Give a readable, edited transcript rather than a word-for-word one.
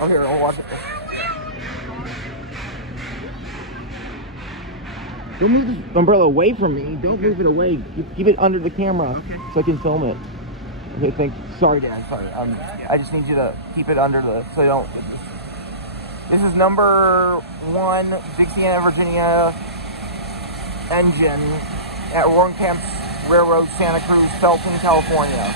Oh, here, I'll watch it. Don't move the umbrella away from me. Don't move it away. Keep it under the camera so I can film it. Okay, thanks. Sorry, Dad. Sorry. I just need you to keep it under the so you don't. This is number 1 Dixiana, Virginia engine at Roaring Camps Railroad, Santa Cruz, Felton, California.